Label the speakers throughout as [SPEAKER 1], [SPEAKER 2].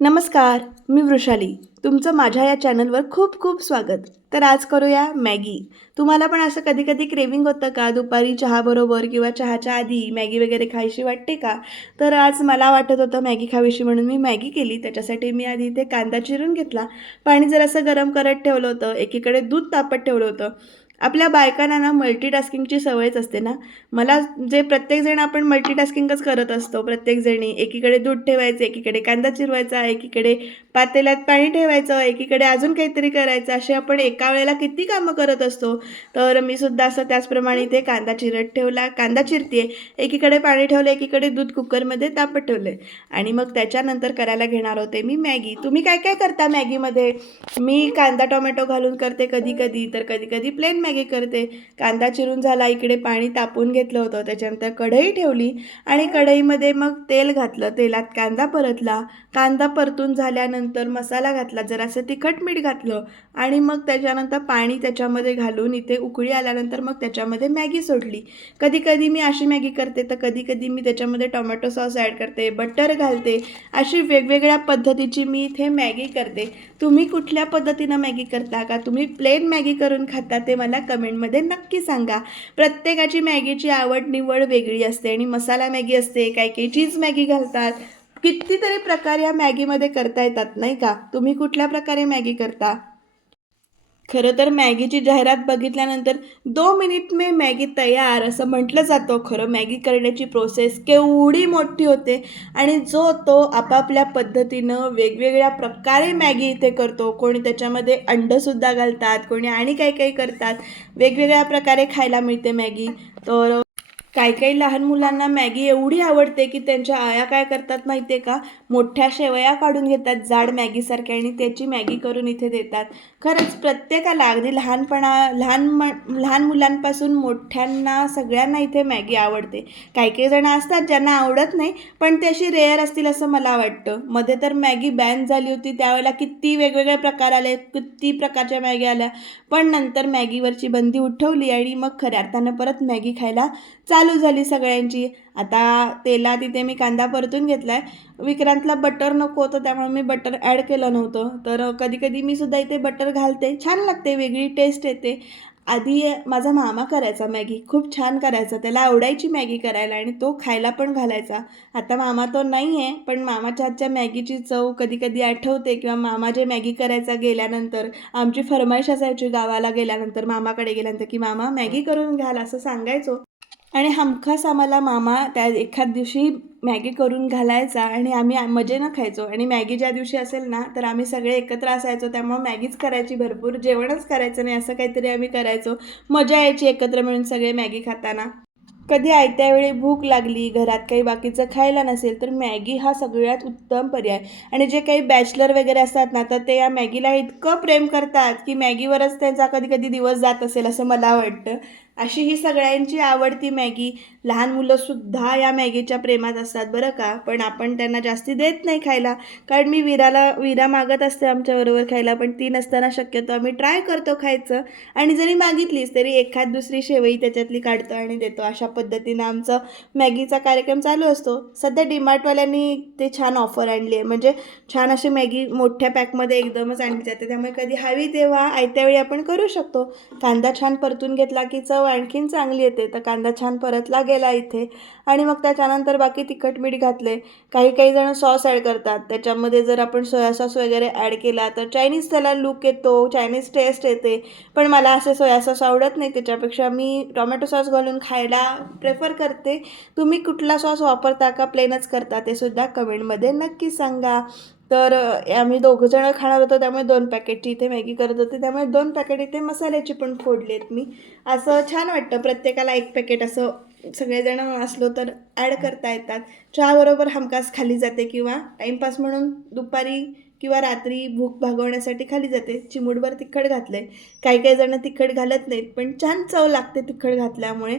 [SPEAKER 1] नमस्कार मी वृषाली. तुमचं माझ्या या चॅनलवर खूप खूप स्वागत. तर आज करूया मॅगी. तुम्हाला पण असं कधी कधी क्रेविंग होतं का? दुपारी चहाबरोबर किंवा चहाच्या आधी मॅगी वगैरे खायशी वाटते का? तर आज मला वाटत होतं मॅगी खावीशी म्हणून मी मॅगी केली. त्याच्यासाठी मी आधी ते कांदा चिरून घेतला. पाणी जरासं गरम करत ठेवलं होतं. एकीकडे दूध तापत ठेवलं होतं. आपल्या बायकांना ना मल्टीटास्किंगची सवयच असते ना. मला जे प्रत्येकजण आपण मल्टीटास्किंगच करत असतो प्रत्येकजणी एकीकडे दूध ठेवायचं एकीकडे कांदा चिरवायचा एकीकडे पातेल्यात पाणी ठेवायचं एकीकडे अजून काहीतरी करायचं असे आपण एका वेळेला किती कामं करत असतो. तर मी सुद्धा असं त्याचप्रमाणे इथे कांदा चिरत ठेवला कांदा चिरते एकीकडे पाणी ठेवलं एकीकडे दूध कुकरमध्ये तापत ठेवलं आणि मग त्याच्यानंतर करायला घेणार होते मी मॅगी. तुम्ही काय काय करता मॅगीमध्ये? मी कांदा टोमॅटो घालून करते कधी कधी तर कधी कधी प्लेन मॅगी करते. कांदा चिरून झाला इकडे पाणी तापून घेतलं होतं. त्याच्यानंतर कढई ठेवली आणि कढईमध्ये मग तेल घातलं. तेलात कांदा परतला. कांदा परतून झाल्यानंतर मसाला घातला. जरासं तिखट मीठ घातलं आणि मग त्याच्यानंतर पाणी त्याच्यामध्ये घालून इथे उकळी आल्यानंतर मग त्याच्यामध्ये मॅगी सोडली. कधी कधी मी अशी मॅगी करते तर कधी कधी मी त्याच्यामध्ये टोमॅटो सॉस ॲड करते बटर घालते. अशी वेगवेगळ्या पद्धतीची मी इथे मॅगी करते. तुम्ही कुठल्या पद्धतीनं मॅगी करता का? तुम्ही प्लेन मॅगी करून खाता ते मला कमेंटमध्ये नक्की सांगा. प्रत्येकाची मॅगीची आवड निवड वेगळी असते आणि मसाला मॅगी असते काही काही चीज मॅगी घालतात. कितीतरी प्रकार या मॅगीमध्ये करता येतात नाही का? तुम्ही कुठल्या प्रकारे मॅगी करता? खरं तर मॅगीची जाहिरात बघितल्यानंतर दो मिनिट मे मॅगी तयार असं म्हटलं जातं. खरं मॅगी करण्याची प्रोसेस केवढी मोठी होते आणि जो तो आपापल्या पद्धतीनं वेगवेगळ्या प्रकारे मॅगी इथे करतो. कोणी त्याच्यामध्ये अंडंसुद्धा घालतात कोणी आणि काही काही करतात. वेगवेगळ्या प्रकारे खायला मिळते मॅगी. तर काही काही लहान मुलांना मॅगी एवढी आवडते की त्यांच्या आया काय करतात माहिती आहे का? मोठ्या शेवया काढून घेतात जाड मॅगीसारख्या आणि त्याची मॅगी करून इथे देतात. खरंच प्रत्येकाला अगदी लहानपणा लहान म लहान मुलांपासून मोठ्यांना सगळ्यांना इथे मॅगी आवडते. काही काही जणं असतात ज्यांना आवडत नाही पण ते अशी रेअर असतील असं मला वाटतं. मध्ये तर मॅगी बॅन झाली होती त्यावेळेला किती वेगवेगळे प्रकार आले किती प्रकारच्या मॅगी आल्या. पण नंतर मॅगीवरची बंदी उठवली आणि मग खऱ्या अर्थानं परत मॅगी खायला चाल चालू झाली सगळ्यांची. आता तेलात इथे मी कांदा परतून घेतला आहे विक्रांतला बटर नको होतं त्यामुळे मी बटर ॲड केलं नव्हतं. तर कधी कधी मी सुद्धा इथे बटर घालते. छान लागते वेगळी टेस्ट येते. आधी माझा मामा करायचा मॅगी. खूप छान करायचा. त्याला आवडायची मॅगी करायला आणि तो खायला पण घालायचा. आता मामा तो नाही आहे पण मामाच्या हातच्या मॅगीची चव कधी कधी आठवते किंवा मामा जे मॅगी करायचा गेल्यानंतर आमची फरमाईश असायची गावाला गेल्यानंतर मामाकडे गेल्यानंतर की मामा मॅगी करून घाल असं सांगायचो. आणि हमखास आम्हाला मामा त्या एखाद दिवशी मॅगी करून घालायचा आणि आम्ही मजेनं खायचो. आणि मॅगी ज्या दिवशी असेल ना तर आम्ही सगळे एकत्र असायचो. त्यामुळे मॅगीच करायची भरपूर जेवणच करायचं नाही असं काहीतरी आम्ही करायचो. मजा यायची एकत्र मिळून सगळे मॅगी खाताना. कधी आयत्या वेळी भूक लागली घरात काही बाकीचं खायला नसेल तर मॅगी हा सगळ्यात उत्तम पर्याय. आणि जे काही बॅचलर वगैरे असतात ना तर ते या मॅगीला इतकं प्रेम करतात की मॅगीवरच त्यांचा कधी कधी दिवस जात असेल असं मला वाटतं. अशी ही सगळ्यांची आवडती मॅगी. लहान मुलंसुद्धा या मॅगीच्या प्रेमात असतात बरं का? पण आपण त्यांना जास्ती देत नाही खायला. कारण मी विराला विरा मागत असते आमच्याबरोबर खायला पण ती नसताना शक्यतो आम्ही ट्राय करतो खायचं. आणि जरी मागितलीच तरी एखाद दुसरी शेवई त्याच्यातली काढतो आणि देतो. अशा पद्धतीनं आमचं मॅगीचा कार्यक्रम चालू असतो. सध्या डिमार्टवाल्यांनी ते छान ऑफर आणली आहे म्हणजे छान अशी मॅगी मोठ्या पॅकमध्ये एकदमच आणली जाते. त्यामुळे कधी हवी तेव्हा आयत्या वेळी आपण करू शकतो. कांदा छान परतून घेतला की चव आणखीन चांगली येते. तर कांदा छान परतला गेला इथे. आणि मग त्याच्यानंतर बाकी तिखट मीठ घातले काही काही जण सॉस ॲड करतात. त्याच्यामध्ये जर आपण सोया सॉस वगैरे ॲड केला तर चायनीज त्याला लुक येतो. चायनीज टेस्ट येते. पण मला असे सोया सॉस आवडत नाही. त्याच्यापेक्षा मी टोमॅटो सॉस घालून खायला प्रेफर करते. तुम्ही कुठला सॉस वापरता का प्लेनच करता ते सुद्धा कमेंटमध्ये नक्की सांगा. तर आम्ही दोघंजणं खाणार होतो त्यामुळे दोन पॅकेटची इथे मॅगी करत होते. त्यामुळे दोन पॅकेट इथे मसाल्याची पण फोडले आहेत मी. असं छान वाटतं प्रत्येकाला एक पॅकेट असं सगळेजण असलो तर ॲड करता येतात. चहाबरोबर हमखास खाली जाते किंवा टाईमपास म्हणून दुपारी किंवा रात्री भूक भागवण्यासाठी खाली जाते. चिमूटभर तिखट घातलं आहे काही काही जणं तिखट घालत नाहीत पण छान चव लागते तिखट घातल्यामुळे.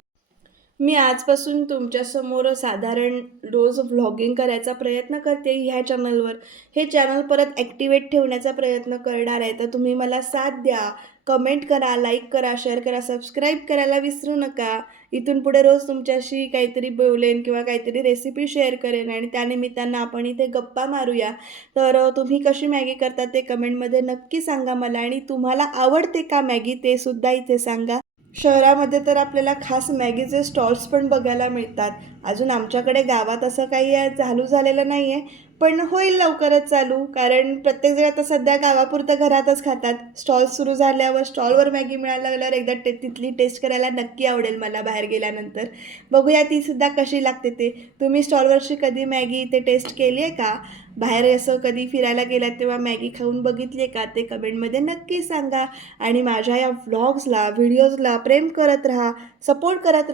[SPEAKER 1] मी आजपासून तुमच्यासमोर साधारण रोज व्लॉगिंग करायचा प्रयत्न करते ह्या चॅनलवर हे चॅनल परत ॲक्टिवेट ठेवण्याचा प्रयत्न करणार आहे. तर तुम्ही मला साथ द्या. कमेंट करा लाईक करा शेअर करा सबस्क्राईब करायला विसरू नका. इथून पुढे रोज तुमच्याशी काहीतरी बोलेन किंवा काहीतरी रेसिपी शेअर करेन आणि त्यानिमित्तानं आपण इथे गप्पा मारूया. तर तुम्ही कशी मॅगी करता ते कमेंटमध्ये नक्की सांगा मला आणि तुम्हाला आवडते का मॅगी ते सुद्धा इथे सांगा. शहरामध्ये तर आपल्याला खास मॅगीचे स्टॉल्स पण बघायला मिळतात. अजून आमच्याकडे गावात असं काही चालू झालेलं नाही आहे पण होईल लवकरच चालू कारण प्रत्येकजण आता सध्या गावापुरतं घरातच खातात. स्टॉल सुरू झाल्यावर स्टॉलवर मॅगी मिळायला लागल्यावर एकदा टे तिथली टेस्ट करायला नक्की आवडेल मला बाहेर गेल्यानंतर. बघूया तीसुद्धा कशी लागते ते. तुम्ही स्टॉलवरची कधी मॅगी इथे टेस्ट केली आहे का? बाहेर असं कधी फिरायला गेलात तेव्हा मॅगी खाऊन बघितली का? ते कमेंटमध्ये नक्की सांगा. आणि माझ्या या व्लॉग्सला व्हिडिओजला प्रेम करत राहा सपोर्ट करत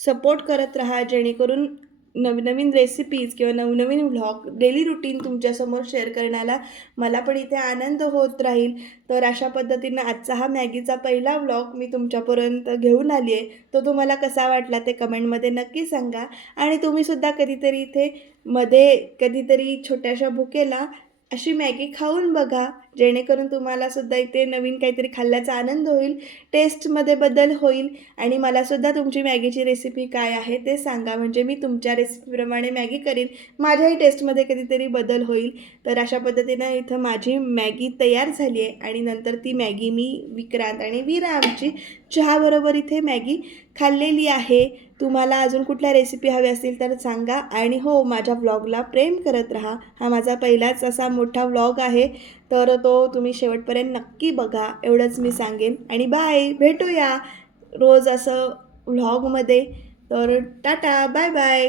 [SPEAKER 1] सपोर्ट करत राहा जेणेकरून नवनवीन रेसिपीज किंवा नवनवीन व्लॉग डेली रुटीन तुमच्यासमोर शेअर करण्याला मला पण इथे आनंद होत राहील. तर अशा पद्धतीनं आजचा हा मॅगीचा पहिला व्लॉग मी तुमच्यापर्यंत घेऊन आली आहे. तो तुम्हाला कसा वाटला ते कमेंटमध्ये नक्की सांगा. आणि तुम्हीसुद्धा कधीतरी इथे मध्ये कधीतरी छोट्याशा भुकेला अशी मॅगी खाऊन बघा. जेणेकरून तुम्हाला सुद्धा इथे नवीन काहीतरी खाल्ल्याचा आनंद होईल टेस्टमध्ये बदल होईल. आणि मलासुद्धा तुमची मॅगीची रेसिपी काय आहे ते सांगा. म्हणजे मी तुमच्या रेसिपीप्रमाणे मॅगी करीन. माझ्याही टेस्टमध्ये कधीतरी बदल होईल. तर अशा पद्धतीनं इथं माझी मॅगी तयार झाली आहे. आणि नंतर ती मॅगी मी विक्रांत आणि वीरा आमची चहाबरोबर इथे मॅगी खाल्लेली आहे. तुम्हाला अजून कुठल्या रेसिपी हव्या असतील तर सांगा. आणि हो माझ्या व्लॉगला प्रेम करत राहा. हा माझा पहिलाच असा मोठा व्लॉग आहे. तर तो तुम्ही शेवटपर्यंत नक्की बघा एवढंच मी सांगेन. आणि बाय भेटूया रोज असं व्लॉगमध्ये तर टाटा बाय बाय